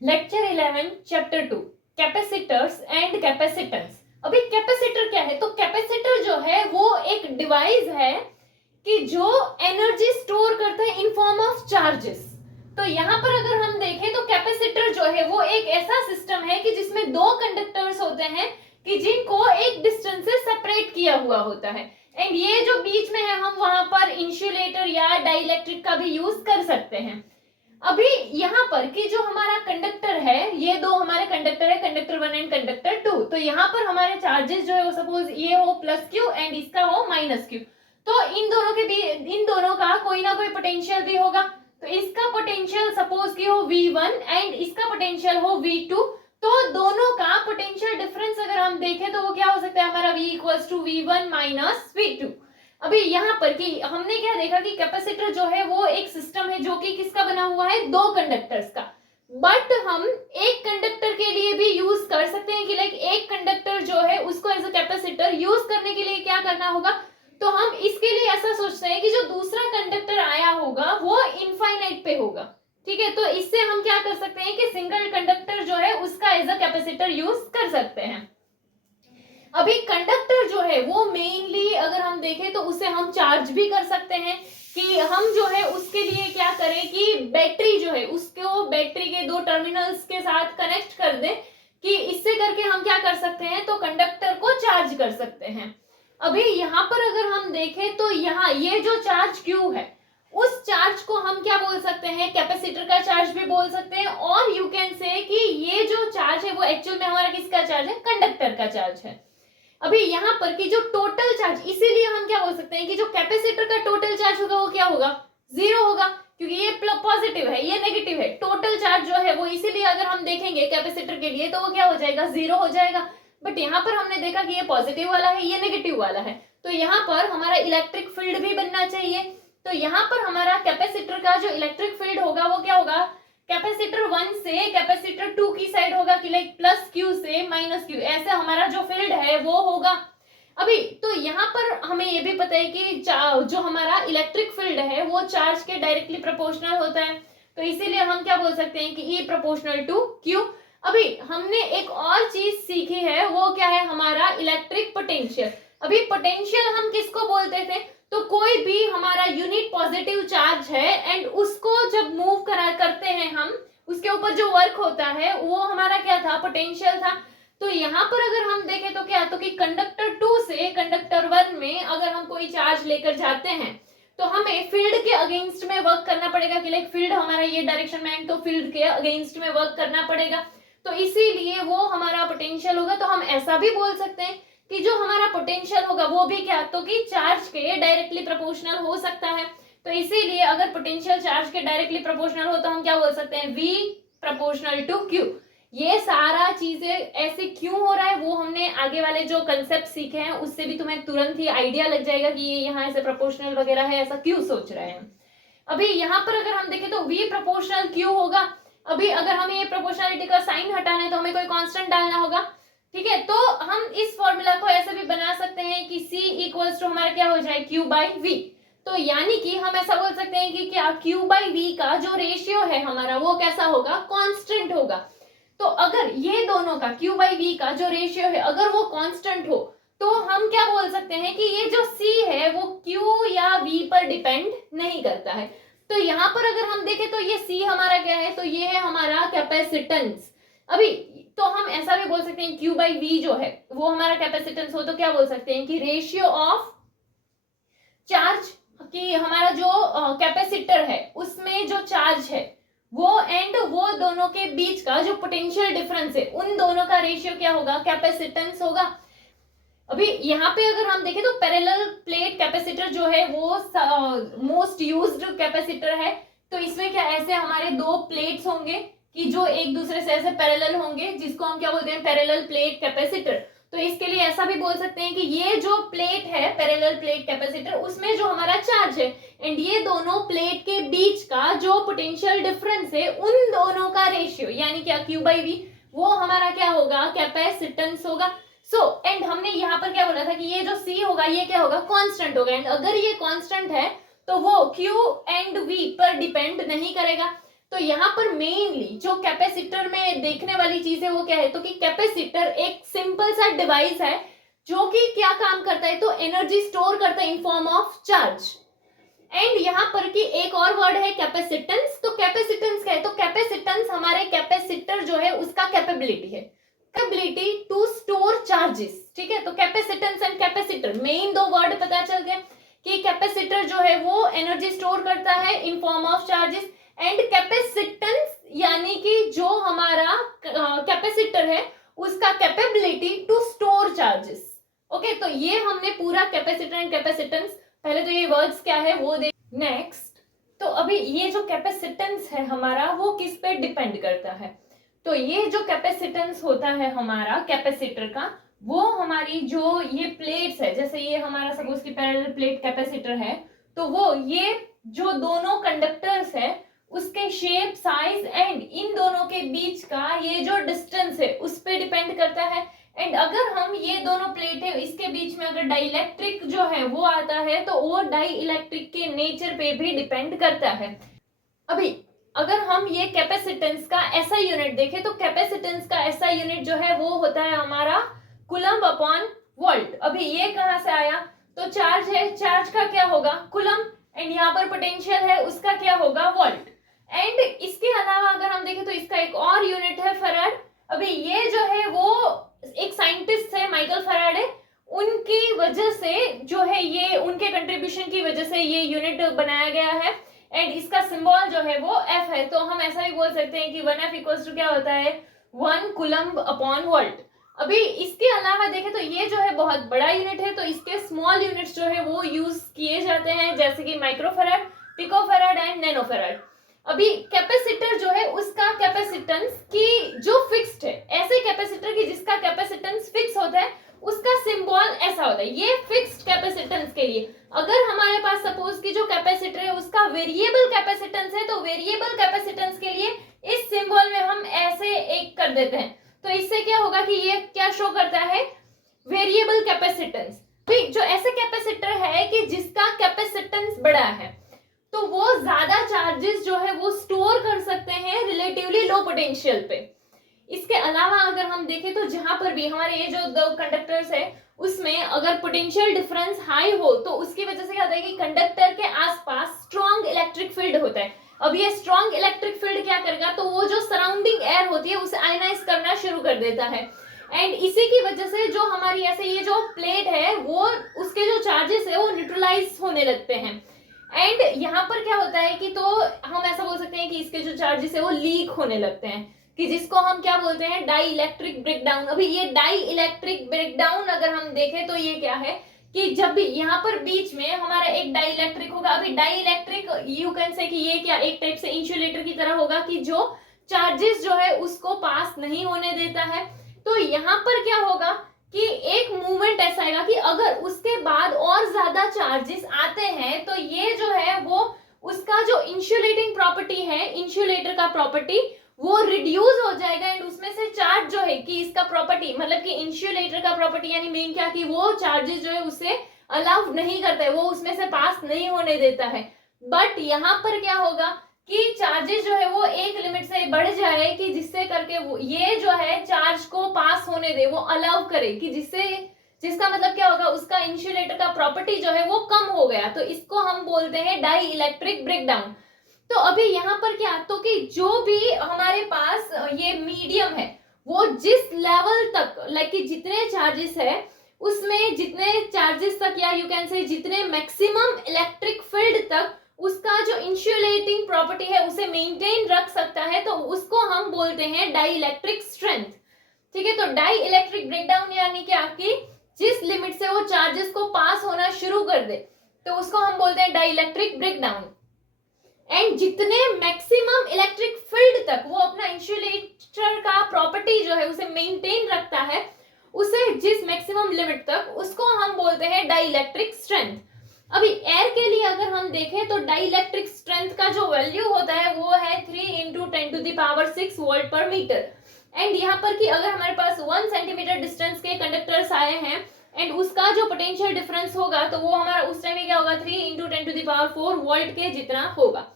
Lecture 11 chapter 2 capacitors and capacitance. अभी capacitor क्या है? तो कैपेसिटर जो है वो एक डिवाइस है कि जो एनर्जी स्टोर करता है इन फॉर्म ऑफ चार्जेस। तो यहाँ पर अगर हम देखें तो कैपेसिटर जो है वो एक ऐसा सिस्टम है कि जिसमें दो कंडक्टर्स होते हैं कि जिनको एक डिस्टेंस से सेपरेट किया हुआ होता है, एंड ये जो बीच में है हम वहां पर इंसुलेटर या डाइलेक्ट्रिक का भी यूज कर सकते हैं। अभी यहाँ पर कि जो हमारा कंडक्टर है, ये दो हमारे कंडक्टर है, कंडक्टर 1 एंड कंडक्टर 2। तो यहाँ पर हमारे चार्जेस जो है वो सपोज ये हो प्लस क्यू एंड इसका हो माइनस क्यू। तो इन दोनों का कोई ना कोई पोटेंशियल भी होगा। तो इसका पोटेंशियल सपोज कि हो V1 एंड इसका पोटेंशियल हो V2। तो दोनों का पोटेंशियल डिफरेंस अगर हम देखें तो वो क्या हो सकता है हमारा V equals to V1 minus V2। अभी यहाँ पर कि हमने क्या देखा कि कैपेसिटर जो है वो एक सिस्टम है जो कि किसका बना हुआ है, दो कंडक्टर्स का। बट हम एक कंडक्टर के लिए भी यूज कर सकते हैं कि लाइक एक कंडक्टर जो है उसको एज अ कैपेसिटर यूज करने के लिए क्या करना होगा, तो हम इसके लिए ऐसा सोचते हैं कि जो दूसरा कंडक्टर आया होगा वो इनफाइनाइट पे होगा। ठीक है, तो इससे हम क्या कर सकते हैं कि सिंगल कंडक्टर जो है उसका एज अ कैपेसिटर यूज कर सकते हैं। अभी कंडक्टर जो है वो मेनली अगर हम देखें तो उसे हम चार्ज भी कर सकते हैं कि हम जो है उसके लिए क्या करें कि बैटरी जो है उसको बैटरी के दो टर्मिनल्स के साथ कनेक्ट कर दें कि इससे करके हम क्या कर सकते हैं, तो कंडक्टर को चार्ज कर सकते हैं। अभी यहाँ पर अगर हम देखें तो यहाँ ये जो चार्ज Q है उस चार्ज को हम क्या बोल सकते हैं, कैपेसिटर का चार्ज भी बोल सकते हैं, और यू कैन से कि ये जो चार्ज है वो एक्चुअल में हमारा किसका चार्ज है, कंडक्टर का चार्ज है। अभी यहाँ पर कि जो टोटल चार्ज, इसीलिए हम क्या बोल सकते हैं कि जो कैपेसिटर का टोटल चार्ज होगा वो क्या होगा, जीरो होगा, क्योंकि ये पॉजिटिव है ये नेगेटिव है। टोटल चार्ज जो है वो इसीलिए अगर हम देखेंगे कैपेसिटर के लिए तो वो क्या हो जाएगा, जीरो हो जाएगा। बट यहाँ पर हमने देखा कि ये पॉजिटिव वाला है ये नेगेटिव वाला है, तो यहाँ पर हमारा इलेक्ट्रिक फील्ड भी बनना चाहिए। तो यहाँ पर हमारा कैपेसिटर का जो इलेक्ट्रिक फील्ड होगा वो क्या होगा, कैपेसिटर 1 से कैपेसिटर 2 की साइड होगा कि लाइक प्लस क्यू से माइनस क्यू, ऐसे हमारा जो फील्ड है वो होगा। अभी तो यहाँ पर हमें ये भी पता है कि जो हमारा इलेक्ट्रिक फील्ड है वो चार्ज के डायरेक्टली प्रोपोर्शनल होता है, तो इसीलिए हम क्या बोल सकते हैं कि E प्रोपोर्शनल टू क्यू। अभी हमने एक और चीज सीखी है वो क्या है, हमारा इलेक्ट्रिक पोटेंशियल। अभी पोटेंशियल हम किसको बोलते थे, तो कोई भी हमारा यूनिट पॉजिटिव चार्ज है एंड उसको जब मूव करते हैं हम, उसके ऊपर जो वर्क होता है वो हमारा क्या था, पोटेंशियल था। तो यहाँ पर अगर हम देखें तो क्या, तो कि कंडक्टर 2 से कंडक्टर 1 में अगर हम कोई चार्ज लेकर जाते हैं तो हमें फील्ड के अगेंस्ट में वर्क करना पड़ेगा कि लाइक फील्ड हमारा ये डायरेक्शन में है तो फील्ड के अगेंस्ट में वर्क करना पड़ेगा, तो इसीलिए वो हमारा पोटेंशियल होगा। तो हम ऐसा भी बोल सकते हैं कि जो हमारा पोटेंशियल होगा वो भी क्या, तो कि चार्ज के डायरेक्टली प्रोपोर्शनल हो सकता है। तो इसीलिए अगर पोटेंशियल चार्ज के डायरेक्टली प्रोपोर्शनल हो तो हम क्या बोल सकते हैं, V प्रोपोर्शनल टू Q। ये सारा चीजें ऐसे क्यों हो रहा है वो हमने आगे वाले जो कंसेप्ट सीखे हैं उससे भी तुम्हें तुरंत ही आइडिया लग जाएगा कि ये यहाँ ऐसे प्रोपोर्शनल वगैरह है, ऐसा क्यों सोच रहे हैं। अभी यहाँ पर अगर हम देखें तो V प्रोपोर्शनल क्यों होगा। अभी अगर हमें ये प्रोपोर्शनलिटी का साइन हटाना है तो हमें कोई कांस्टेंट डालना होगा। ठीक है, तो हम इस फॉर्मूला को ऐसे भी बना सकते हैं कि C इक्वल्स टू हमारा क्या हो जाए, Q बाई V। तो यानी कि हम ऐसा बोल सकते हैं कि क्या Q बाई V का जो रेशियो है हमारा वो कैसा होगा, कांस्टेंट होगा। तो अगर ये दोनों का Q बाई V का जो रेशियो है अगर वो कांस्टेंट हो तो हम क्या बोल सकते हैं कि ये जो C है वो Q या V पर डिपेंड नहीं करता है। तो यहाँ पर अगर हम देखें तो ये C हमारा क्या है, तो ये है हमारा कैपेसिटेंस। अभी तो हम ऐसा भी बोल सकते हैं Q बाई V जो है वो हमारा कैपेसिटेंस हो तो क्या बोल सकते हैं कि रेशियो ऑफ चार्ज, कि हमारा जो कैपेसिटर है उसमें जो चार्ज है वो एंड वो दोनों के बीच का जो पोटेंशियल डिफरेंस है उन दोनों का रेशियो क्या होगा, कैपेसिटेंस होगा। अभी यहाँ पे अगर हम देखें तो पैरेलल प्लेट कैपेसिटर जो है वो मोस्ट यूज्ड कैपेसिटर है। तो इसमें क्या ऐसे हमारे दो प्लेट्स होंगे कि जो एक दूसरे से ऐसे पैरेलल होंगे जिसको हम क्या बोलते हैं, पैरेलल प्लेट कैपेसिटर। तो इसके लिए ऐसा भी बोल सकते हैं कि ये जो प्लेट है पैरेलल प्लेट कैपेसिटर उसमें जो हमारा चार्ज है एंड ये दोनों प्लेट के बीच का जो पोटेंशियल डिफरेंस है उन दोनों का रेशियो यानी क्या, Q बाई V, वो हमारा क्या होगा, कैपेसिटेंस होगा। एंड हमने यहाँ पर क्या बोला था कि ये जो C होगा ये क्या होगा, कांस्टेंट होगा, एंड अगर ये कांस्टेंट है तो वो Q एंड V पर डिपेंड नहीं करेगा। तो तो यहाँ पर मेनली जो कैपेसिटर में देखने वाली चीज है वो क्या है, तो कि कैपेसिटर एक सिंपल सा डिवाइस है जो कि क्या काम करता है, तो एनर्जी स्टोर करता है in form of charge. And यहाँ पर की एक और वर्ड है कैपेसिटेंस। तो कैपेसिटेंस क्या है, तो कैपेसिटेंस हमारे कैपेसिटर जो है उसका कैपेबिलिटी है, कैपेबिलिटी टू स्टोर चार्जेस। ठीक है, तो कैपेसिटेंस एंड कैपेसिटर मेन दो वर्ड पता चल गए कि कैपेसिटर जो है वो एनर्जी स्टोर करता है in form of charges, and capacitance यानी कि जो हमारा कैपेसिटर है उसका capability to store charges. Okay, तो ये हमने पूरा कैपेसिटर एंड कैपेसिटेंस, पहले तो ये वर्ड्स क्या है वो देख। नेक्स्ट, तो अभी ये जो कैपेसिटेंस है हमारा वो किस पे डिपेंड करता है, तो ये जो कैपेसिटेंस होता है हमारा कैपेसिटर का, वो हमारी जो ये प्लेट्स है, जैसे ये हमारा सपोज की पैरेलल प्लेट कैपेसिटर है, तो वो ये जो दोनों कंडक्टर्स है उसके शेप, साइज एंड इन दोनों के बीच का ये जो डिस्टेंस है उस पे डिपेंड करता है। एंड अगर हम ये दोनों प्लेट है इसके बीच में अगर डाइइलेक्ट्रिक जो है वो आता है तो वो डाइइलेक्ट्रिक के नेचर पे भी डिपेंड करता है। अभी अगर हम ये कैपेसिटेंस का ऐसा यूनिट देखें तो कैपेसिटेंस का ऐसा यूनिट जो है वो होता है हमारा कूलम्ब अपॉन वोल्ट। अभी ये कहां से आया, तो चार्ज है, चार्ज का क्या होगा कूलम्ब, एंड यहाँ पर पोटेंशियल है उसका क्या होगा वोल्ट। एंड इसके अलावा अगर हम देखें तो इसका एक और यूनिट है फैराड। अभी ये जो है वो एक साइंटिस्ट है माइकल फैराडे, उनकी वजह से जो है ये उनके कंट्रीब्यूशन की वजह से ये यूनिट बनाया गया है, एंड इसका सिंबल जो है वो F है। तो हम ऐसा भी बोल सकते हैं कि 1F इक्वल्स टू क्या होता है 1 कूलम्ब अपॉन वोल्ट। अभी इसके अलावा देखें तो ये जो है बहुत बड़ा यूनिट है, तो इसके स्मॉल यूनिट्स जो है वो यूज किए जाते हैं जैसे कि माइक्रोफैराड, पिकोफैराड एंड नैनोफैराड। अभी कैपेसिटर जो है उसका कैपेसिटेंस की जो फिक्स्ड है, ऐसे कैपेसिटर की जिसका कैपेसिटेंस फिक्स होता है उसका सिंबल ऐसा होता है। ये फिक्स्ड कैपेसिटेंस के लिए अगर हमारे पास सपोज की जो कैपेसिटर है उसका वेरिएबल कैपेसिटेंस है, तो वेरिएबल कैपेसिटेंस के लिए इस सिंबल में हम ऐसे एक कर देते हैं, तो इससे क्या होगा कि ये क्या शो करता है वेरिएबल कैपेसिटेंस। जो ऐसे कैपेसिटर है कि जिसका कैपेसिटेंस बड़ा है तो वो ज्यादा चार्जेस जो है वो स्टोर कर सकते हैं रिलेटिवली लो पोटेंशियल पे। इसके अलावा अगर हम देखें तो जहां पर भी हमारे ये जो दो कंडक्टर्स है उसमें अगर पोटेंशियल डिफरेंस हाई हो तो उसकी वजह से क्या होता है कि कंडक्टर के आसपास स्ट्रॉन्ग इलेक्ट्रिक फील्ड होता है। अब ये स्ट्रॉन्ग इलेक्ट्रिक फील्ड क्या करेगा, तो वो जो सराउंडिंग एयर होती है उसे आयनाइज करना शुरू कर देता है, एंड इसी की वजह से जो हमारी ऐसे ये जो प्लेट है वो उसके जो चार्जेस है वो न्यूट्रलाइज होने लगते हैं। एंड यहाँ पर क्या होता है कि तो हम ऐसा बोल सकते हैं कि इसके जो चार्जेस है वो लीक होने लगते हैं, कि जिसको हम क्या बोलते हैं डाई इलेक्ट्रिक ब्रेकडाउन। अभी ये डाई इलेक्ट्रिक ब्रेकडाउन अगर हम देखें तो ये क्या है कि जब भी यहाँ पर बीच में हमारा एक डाई इलेक्ट्रिक होगा, अभी die electric you can say कि ये क्या एक टाइप से इंसुलेटर की तरह होगा कि जो चार्जेस जो है उसको पास नहीं होने देता है। तो यहाँ पर क्या होगा कि एक मूवमेंट ऐसा आएगा कि अगर उसके बाद और ज्यादा चार्जेस आते हैं तो ये जो है वो उसका जो इंसुलेटिंग प्रॉपर्टी है, इंसुलेटर का प्रॉपर्टी वो रिड्यूस हो जाएगा, एंड उसमें से चार्ज जो है कि इसका प्रॉपर्टी मतलब कि इंसुलेटर का प्रॉपर्टी यानी मेन क्या कि वो चार्जेस जो है उसे अलाउ नहीं करता है, वो उसमें से पास नहीं होने देता है। बट यहाँ पर क्या होगा कि चार्जेस जो है वो एक लिमिट से बढ़ जाए कि जिससे करके वो ये जो है चार्ज को पास होने दे, वो अलाउ करे कि जिसका मतलब क्या होगा उसका इंसुलेटर का प्रॉपर्टी जो है वो कम हो गया, तो इसको हम बोलते हैं डाई इलेक्ट्रिक ब्रेकडाउन। तो अभी यहाँ पर क्या, तो कि जो भी हमारे पास ये मीडियम है वो जिस लेवल तक लाइक कि जितने चार्जेस है उसमें जितने चार्जेस तक या यू कैन से जितने मैक्सिमम इलेक्ट्रिक फील्ड तक उसका जो इंसुलेटिंग प्रॉपर्टी है उसे मेंटेन रख सकता है, तो उसको हम बोलते हैं डाई इलेक्ट्रिक स्ट्रेंथ। ठीक है, तो डाई इलेक्ट्रिक ब्रेकडाउन यानी क्या कि जिस लिमिट से वो चार्जेस को पास होना शुरू कर दे तो उसको हम बोलते हैं डाई इलेक्ट्रिक ब्रेकडाउन। एंड जितने मैक्सिमम इलेक्ट्रिक फील्ड तक वो अपना इंसुलेटर का प्रॉपर्टी जो है उसे मेंटेन रखता है, उसे जिस मैक्सिमम लिमिट तक उसको हम बोलते हैं डाई इलेक्ट्रिक स्ट्रेंथ। अभी एयर के लिए अगर हम देखें तो डाई इलेक्ट्रिक स्ट्रेंथ का जो वैल्यू होता है वो है 3 × 10⁻⁶ वोल्ट पर मीटर। एंड यहाँ पर कि अगर हमारे पास 1 सेंटीमीटर डिस्टेंस के कंडक्टर्स आए हैं एंड उसका जो पोटेंशियल डिफरेंस होगा तो वो हमारा उस टाइम में क्या होगा 3 × 10⁴ वोल्ट के जितना होगा।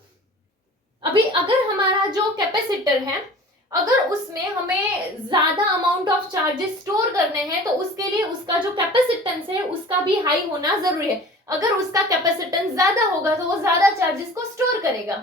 अभी अगर हमारा जो कैपेसिटर है, अगर उसमें हमें ज्यादा अमाउंट ऑफ चार्जेस स्टोर करने हैं तो उसके लिए उसका जो कैपेसिटेंस है उसका भी हाई होना जरूरी है। अगर उसका कैपेसिटेंस ज्यादा होगा तो वो ज्यादा चार्जेस को स्टोर करेगा।